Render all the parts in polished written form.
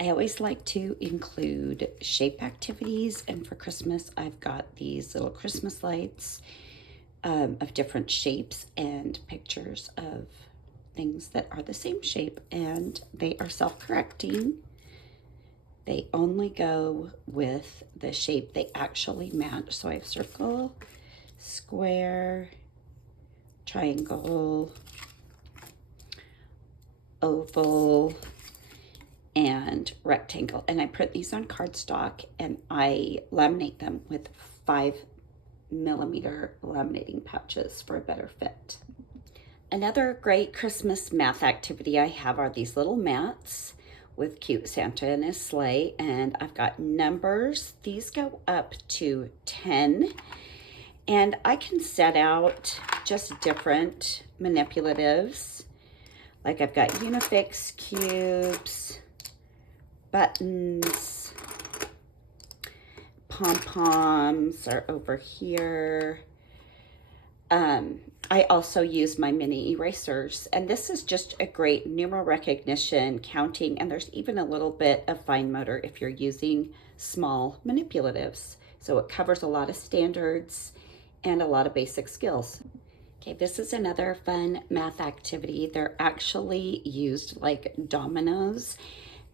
I always like to include shape activities, and for Christmas, I've got these little Christmas lights of different shapes and pictures of things that are the same shape, and they are self-correcting. They only go with the shape they actually match. So I have circle, square, triangle, oval, and rectangle. And I print these on cardstock and I laminate them with 5mm laminating pouches for a better fit. Another great Christmas math activity I have are these little mats with cute Santa and his sleigh, and I've got numbers. These go up to 10, and I can set out just different manipulatives. Like I've got Unifix cubes, buttons, pom-poms are over here. I also use my mini erasers, and this is just a great numeral recognition, counting, and there's even a little bit of fine motor if you're using small manipulatives. So it covers a lot of standards and a lot of basic skills. Okay, this is another fun math activity. They're actually used like dominoes.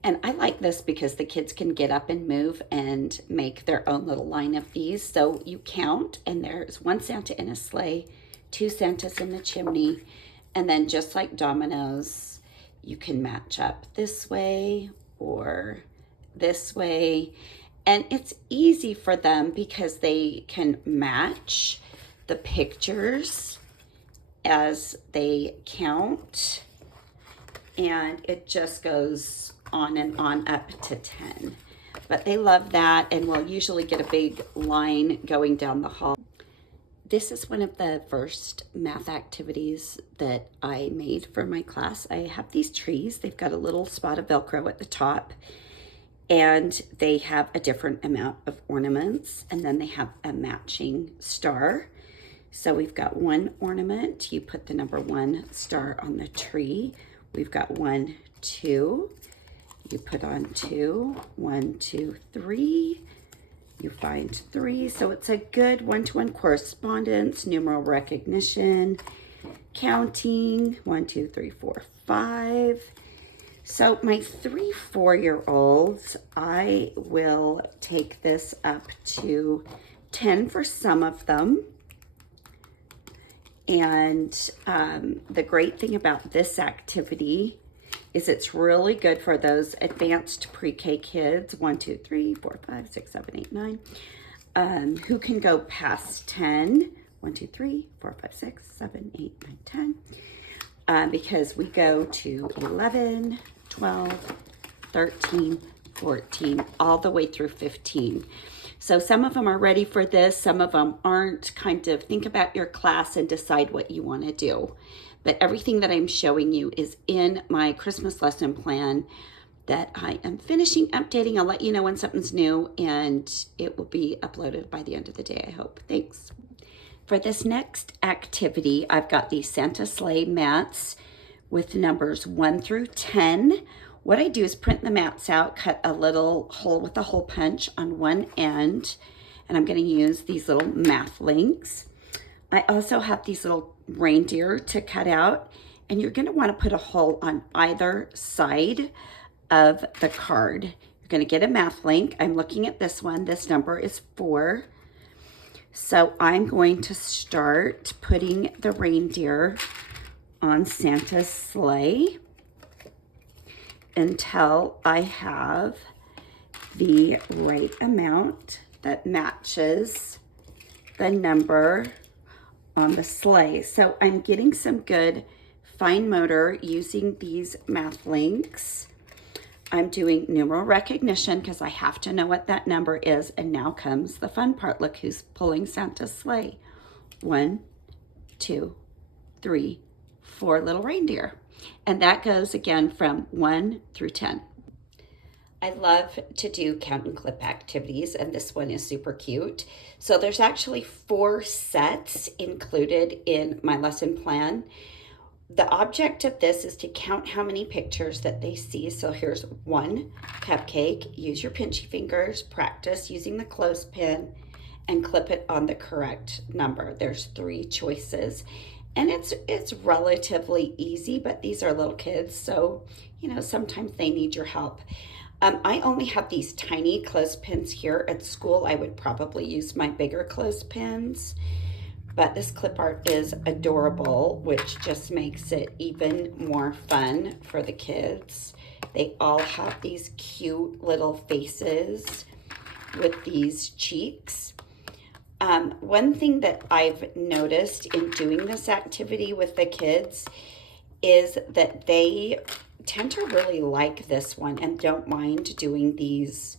And I like this because the kids can get up and move and make their own little line of these. So you count, and there's one Santa in a sleigh, two Santas in the chimney, and then just like dominoes, you can match up this way or this way. And it's easy for them because they can match the pictures as they count, and it just goes on and on up to 10. But they love that, and we'll usually get a big line going down the hall. This is one of the first math activities that I made for my class. I have these trees. They've got a little spot of Velcro at the top, and they have a different amount of ornaments, and then they have a matching star. So we've got one ornament. You put the number 1 star on the tree. We've got 1, 2. You put on 2, 1, 2, 3. You find 3. So it's a good one-to-one correspondence, numeral recognition, counting, 1, 2, 3, 4, 5. So my 3, 4-year-olds, I will take this up to 10 for some of them. And the great thing about this activity is it's really good for those advanced pre-K kids, 1, 2, 3, 4, 5, 6, 7, 8, 9, who can go past 10, 1, 2, 3, 4, 5, 6, 7, 8, 9, 10, because we go to 11, 12, 13, 14, all the way through 15. So some of them are ready for this, some of them aren't. Kind of think about your class and decide what you want to do. But everything that I'm showing you is in my Christmas lesson plan that I am finishing updating. I'll let you know when something's new, and it will be uploaded by the end of the day, I hope. Thanks. For this next activity, I've got these Santa sleigh mats with numbers 1 through 10. What I do is print the mats out, cut a little hole with a hole punch on one end, and I'm going to use these little math links. I also have these little reindeer to cut out, and you're going to want to put a hole on either side of the card. You're going to get a math link. I'm looking at this one. This number is 4. So I'm going to start putting the reindeer on Santa's sleigh until I have the right amount that matches the number on the sleigh. So I'm getting some good fine motor using these math links. I'm doing numeral recognition because I have to know what that number is. And now comes the fun part. Look who's pulling Santa's sleigh. 1, 2, 3, 4 little reindeer. And that goes again from 1 through 10. I love to do count and clip activities, and this one is super cute. So there's actually 4 sets included in my lesson plan. the object of this is to count how many pictures that they see. So here's one cupcake. Use your pinchy fingers, practice using the clothespin, and clip it on the correct number. There's 3 choices. And it's relatively easy, but these are little kids, so sometimes they need your help. I only have these tiny clothespins here. At school, I would probably use my bigger clothespins, but this clip art is adorable, which just makes it even more fun for the kids. They all have these cute little faces with these cheeks. One thing that I've noticed in doing this activity with the kids is that they tend to really like this one and don't mind doing these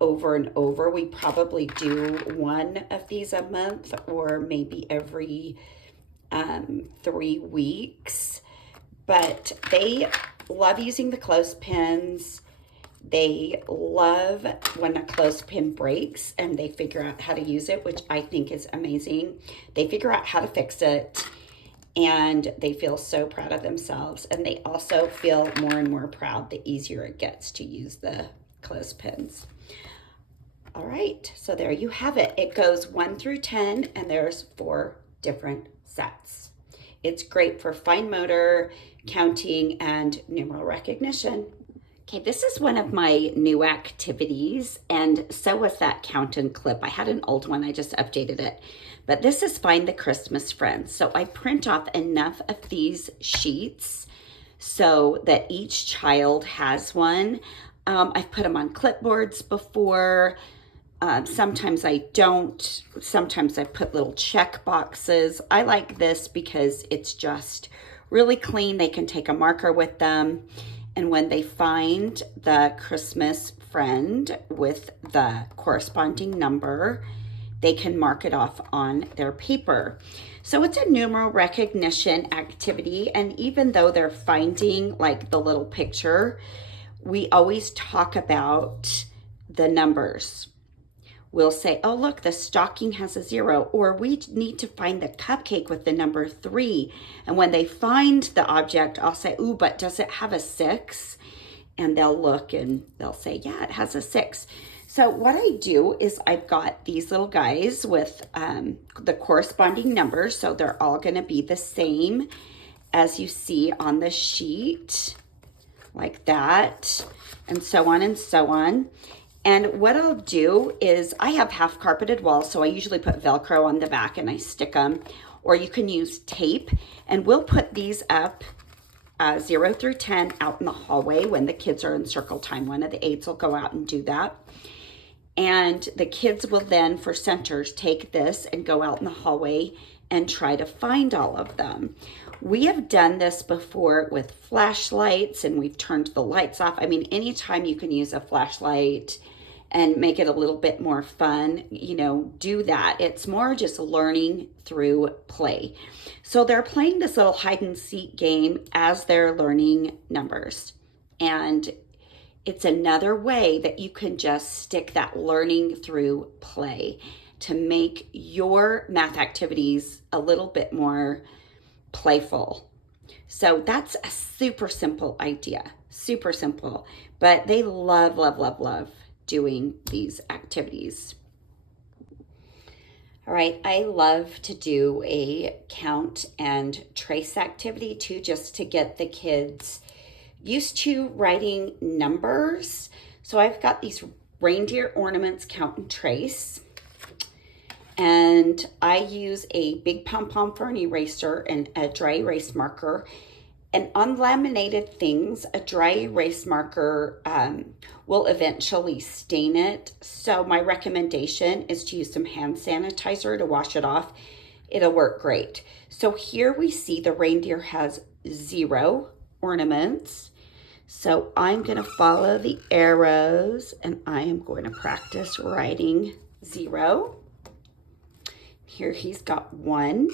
over and over. We probably do one of these a month or maybe every 3 weeks, but they love using the clothespins. They love when a clothespin breaks and they figure out how to use it, which I think is amazing. They figure out how to fix it and they feel so proud of themselves. And they also feel more and more proud the easier it gets to use the clothespins. All right, so there you have it. It goes 1 through 10 and there's 4 different sets. It's great for fine motor, counting, and numeral recognition. Okay, this is one of my new activities, and so was that count and clip. I had an old one, I just updated it. But this is Find the Christmas Friends. So I print off enough of these sheets so that each child has one. I've put them on clipboards before. Sometimes I don't. Sometimes I put little check boxes. I like this because it's just really clean. They can take a marker with them. And when they find the Christmas friend with the corresponding number, they can mark it off on their paper. So it's a numeral recognition activity. And even though they're finding like the little picture, we always talk about the numbers. We'll say, oh, look, the stocking has a 0, or we need to find the cupcake with the number 3. And when they find the object, I'll say, ooh, but does it have a 6? And they'll look and they'll say, yeah, it has a 6. So what I do is I've got these little guys with the corresponding numbers. So they're all going to be the same as you see on the sheet, like that, and so on and so on. And what I'll do is I have half carpeted walls, so I usually put Velcro on the back and I stick them, or you can use tape. And we'll put these up 0 through 10 out in the hallway when the kids are in circle time. One of the aides will go out and do that. And the kids will then, for centers, take this and go out in the hallway and try to find all of them. We have done this before with flashlights and we've turned the lights off. I mean, anytime you can use a flashlight and make it a little bit more fun, do that. It's more just learning through play. So they're playing this little hide and seek game as they're learning numbers. And it's another way that you can just stick that learning through play to make your math activities a little bit more playful. So that's a super simple idea, super simple, but they love, love, love, love doing these activities. All right, I love to do a count and trace activity too, just to get the kids used to writing numbers. So I've got these reindeer ornaments, count and trace. And I use a big pom-pom for an eraser and a dry erase marker. And on laminated things, a dry erase marker will eventually stain it. So my recommendation is to use some hand sanitizer to wash it off. It'll work great. So here we see the reindeer has 0 ornaments. So I'm going to follow the arrows and I am going to practice writing 0. Here he's got 1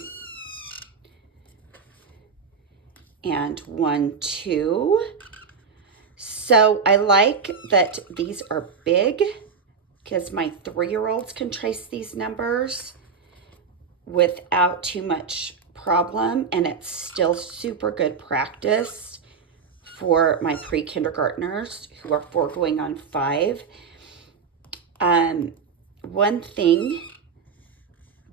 and 1, 2. So I like that these are big because my 3-year-olds can trace these numbers without too much problem, and it's still super good practice for my pre-kindergartners who are 4 going on 5. One thing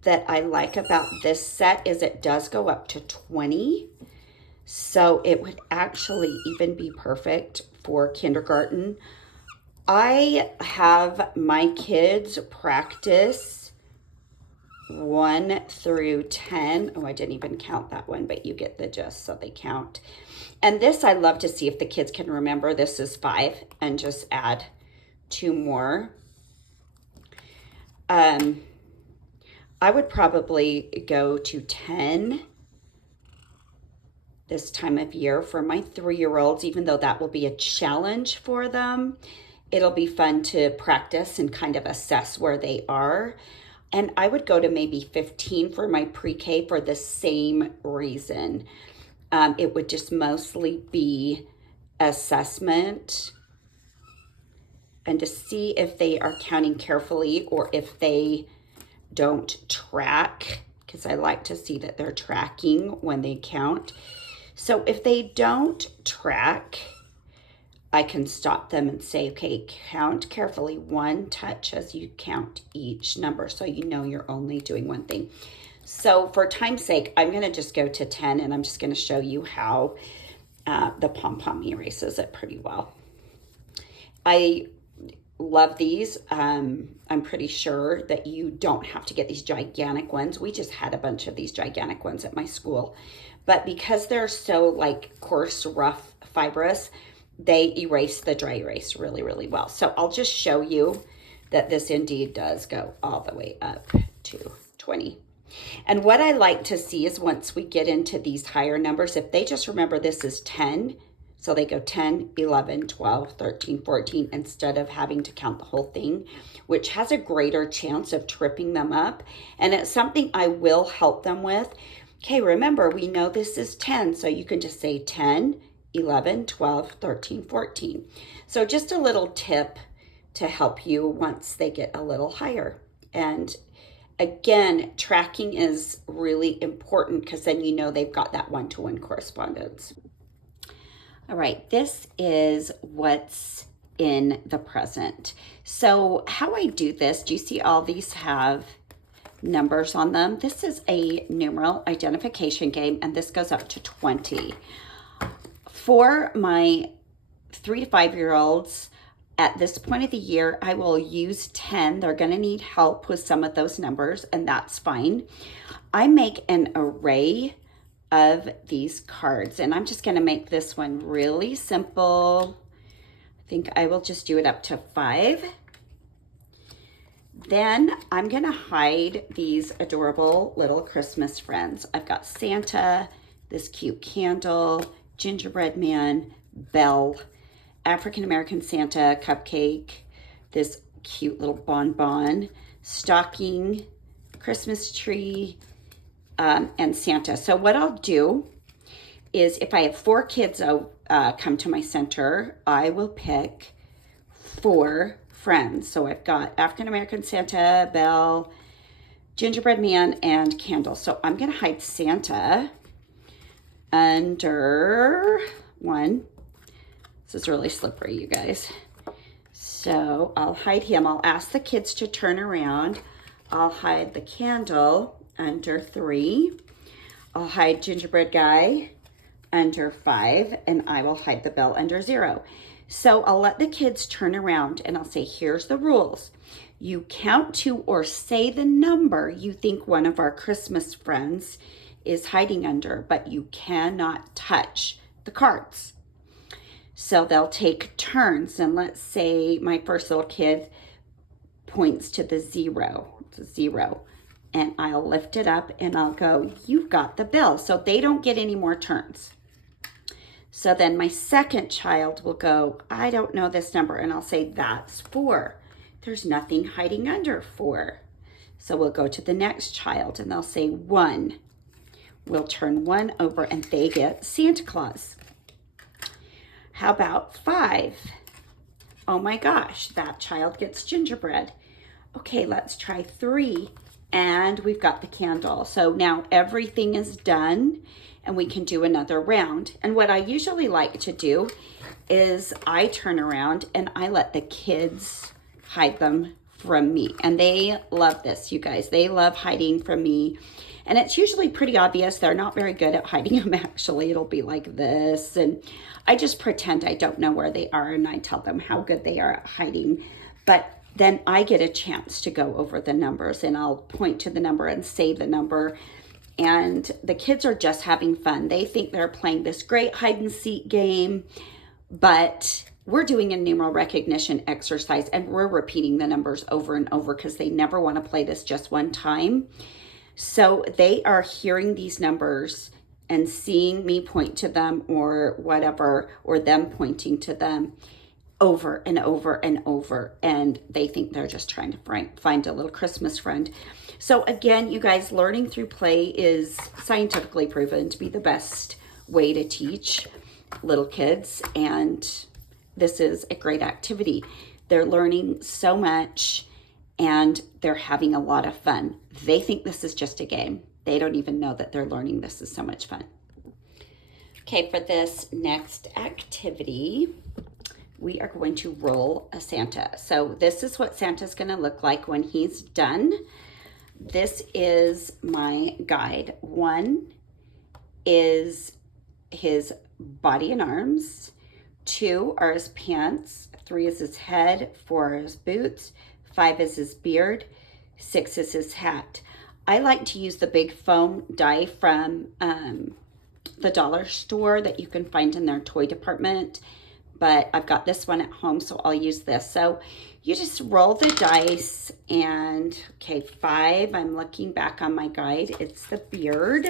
that I like about this set is it does go up to 20. So it would actually even be perfect for kindergarten. I have my kids practice 1 through 10. Oh, I didn't even count that one, but you get the gist, so they count. And this I love to see if the kids can remember this is 5 and just add 2 more. I would probably go to 10 this time of year for my 3-year-olds, even though that will be a challenge for them. It'll be fun to practice and kind of assess where they are. And I would go to maybe 15 for my pre-K for the same reason. It would just mostly be assessment and to see if they are counting carefully or if they don't track, because I like to see that they're tracking when they count. So if they don't track, I can stop them and say, okay, count carefully, 1 touch as you count each number so you know you're only doing one thing. So for time's sake, I'm going to just go to 10 and I'm just going to show you how the pom-pom erases it pretty well. I love these. I'm pretty sure that you don't have to get these gigantic ones. We just had a bunch of these gigantic ones at my school. But because they're so like coarse, rough, fibrous, they erase the dry erase really, really well. So I'll just show you that this indeed does go all the way up to 20. And what I like to see is once we get into these higher numbers, if they just remember this is 10, so they go 10, 11, 12, 13, 14, instead of having to count the whole thing, which has a greater chance of tripping them up. And it's something I will help them with. Okay, remember, we know this is 10, so you can just say 10, 11, 12, 13, 14. So just a little tip to help you once they get a little higher. And again, tracking is really important because then you know they've got that one-to-one correspondence. All right, this is what's in the present. So how I do this, do you see all these have numbers on them? This is a numeral identification game, and this goes up to 20. For my 3 to 5-year-olds, at this point of the year, I will use 10. They're going to need help with some of those numbers, and that's fine. I make an array of these cards, and I'm just going to make this one really simple. I think I will just do it up to 5. Then I'm going to hide these adorable little Christmas friends. I've got Santa, this cute candle, gingerbread man, bell, African American Santa, cupcake, this cute little bonbon, stocking, Christmas tree, and Santa. So what I'll do is if I have 4 kids come to my center, I will pick 4 friends. So I've got African American Santa, bell, gingerbread man, and candle. So I'm going to hide Santa under 1. This is really slippery, you guys. So I'll hide him. I'll ask the kids to turn around. I'll hide the candle under 3. I'll hide gingerbread guy under 5, and I will hide the bell under 0. So I'll let the kids turn around and I'll say, here's the rules. You count to or say the number you think one of our Christmas friends is hiding under, but you cannot touch the cards. So they'll take turns, and let's say my first little kid points to the 0. It's a 0. And I'll lift it up and I'll go, you've got the bell. So they don't get any more turns. So then my second child will go, I don't know this number. And I'll say, that's 4. There's nothing hiding under 4. So we'll go to the next child and they'll say 1. We'll turn 1 over and they get Santa Claus. How about 5? Oh my gosh, that child gets gingerbread. Okay, let's try 3. and we've got the candle. So now everything is done and we can do another round. And what I usually like to do is I turn around and I let the kids hide them from me. And they love this, you guys. They love hiding from me. And it's usually pretty obvious. They're not very good at hiding them, actually. It'll be like this. And I just pretend I don't know where they are and I tell them how good they are at hiding. But then I get a chance to go over the numbers and I'll point to the number and say the number. And the kids are just having fun. They think they're playing this great hide and seek game, but we're doing a numeral recognition exercise and we're repeating the numbers over and over because they never want to play this just one time. So they are hearing these numbers and seeing me point to them or whatever, or them pointing to them over and over and over. And they think they're just trying to find a little Christmas friend. So again, you guys, learning through play is scientifically proven to be the best way to teach little kids. And this is a great activity. They're learning so much and they're having a lot of fun. They think this is just a game. They don't even know that they're learning this is so much fun. Okay, for this next activity, we are going to roll a Santa. So this is what Santa's gonna look like when he's done. This is my guide. 1 is his body and arms. 2 are his pants. 3 is his head. 4 is his boots. 5 is his beard. 6 is his hat. I like to use the big foam die from the dollar store that you can find in their toy department, but I've got this one at home, so I'll use this. So you just roll the dice and, okay, 5, I'm looking back on my guide, it's the beard.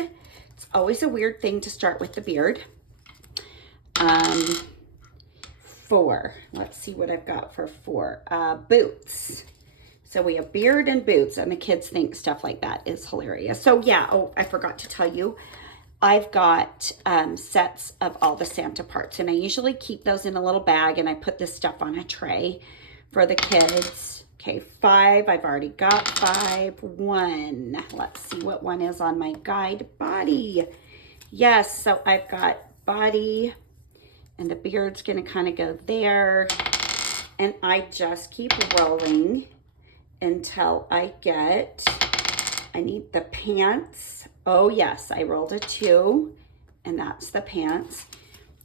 It's always a weird thing to start with the beard. 4, let's see what I've got for 4. Boots. So we have beard and boots, and the kids think stuff like that is hilarious. So yeah, oh, I forgot to tell you, I've got sets of all the Santa parts, and I usually keep those in a little bag, and I put this stuff on a tray for the kids. Okay, 5, I've already got 5. 1, let's see what 1 is on my guide. Body. Yes, so I've got body, and the beard's gonna kind of go there, and I just keep rolling until I need the pants. Oh yes, I rolled a 2, and that's the pants.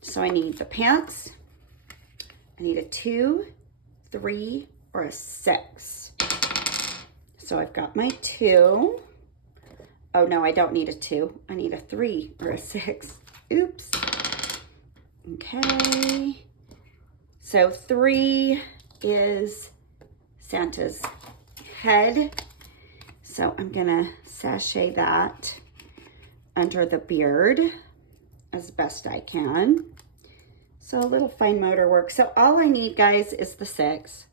So I need the pants, I need a 2, 3, or a 6. So I've got my 2. Oh no, I don't need a 2. I need a 3 or a 6. Oops. Okay. So 3 is Santa's head. So I'm gonna sashay that under the beard as best I can. So a little fine motor work. So all I need, guys, is the 6.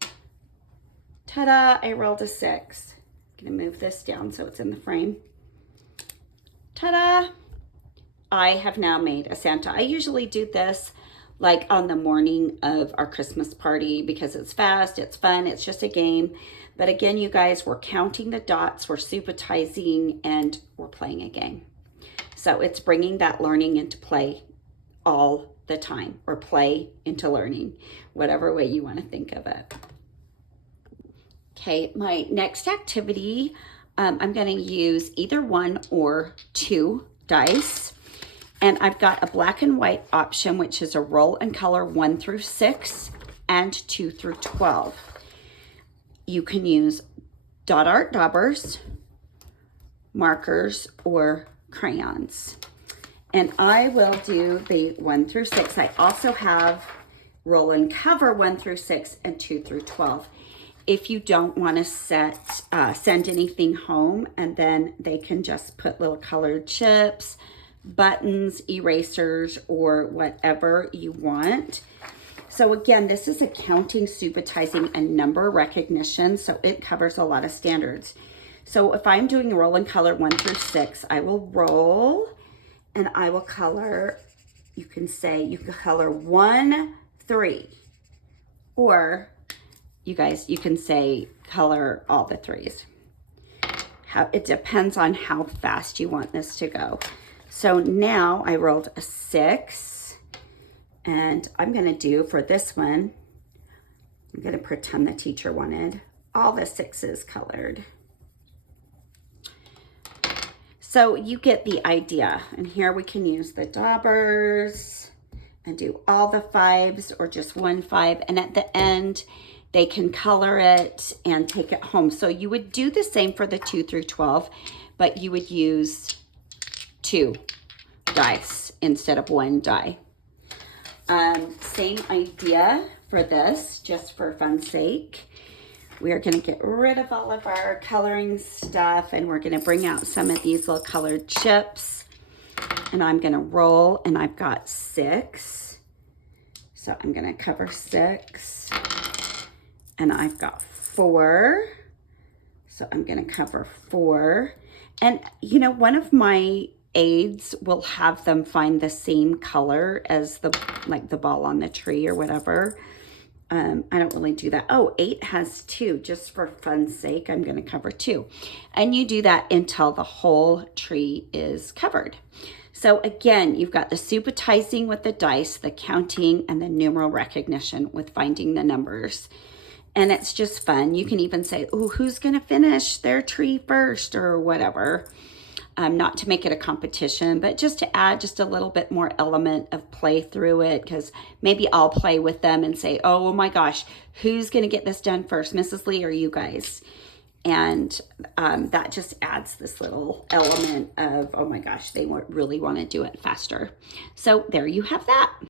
Ta-da, I rolled a 6. I'm gonna move this down so it's in the frame. Ta-da! I have now made a Santa. I usually do this like on the morning of our Christmas party because it's fast, it's fun, it's just a game. But again, you guys, we're counting the dots, we're subitizing, and we're playing a game. So it's bringing that learning into play all the time, or play into learning, whatever way you want to think of it. Okay, my next activity, I'm going to use either 1 or 2 dice. And I've got a black and white option, which is a roll and color 1 through 6 and 2 through 12. You can use dot art daubers, markers, or crayons. And I will do the 1 through 6. I also have roll and cover 1 through 6 and 2 through 12. If you don't want to send anything home, and then they can just put little colored chips, buttons, erasers, or whatever you want. So again, this is a counting, subitizing, and number recognition, so it covers a lot of standards. So if I'm doing roll and color 1 through 6, I will roll and I will color, you can color 1, 3, or you guys, you can say color all the 3s. it depends on how fast you want this to go. So now I rolled a 6, and I'm gonna do for this one, I'm gonna pretend the teacher wanted all the 6s colored. So you get the idea. And here we can use the daubers and do all the 5s or just 1 5. And at the end, they can color it and take it home. So you would do the same for the 2 through 12, but you would use 2 dice instead of 1 die. Same idea for this, just for fun's sake. We are going to get rid of all of our coloring stuff, and we're going to bring out some of these little colored chips. And I'm going to roll, and I've got 6. So I'm going to cover 6. And I've got 4. So I'm going to cover 4. And, you know, one of my aids will have them find the same color as the ball on the tree or whatever. I don't really do that. Oh, 8 has 2. Just for fun's sake, I'm going to cover 2. And you do that until the whole tree is covered. So again, you've got the subitizing with the dice, the counting, and the numeral recognition with finding the numbers. And it's just fun. You can even say, oh, who's going to finish their tree first or whatever. Not to make it a competition, but just to add just a little bit more element of play through it, because maybe I'll play with them and say, oh my gosh, who's going to get this done first, Mrs. Lee or you guys? And that just adds this little element of, oh my gosh, they really want to do it faster. So there you have that.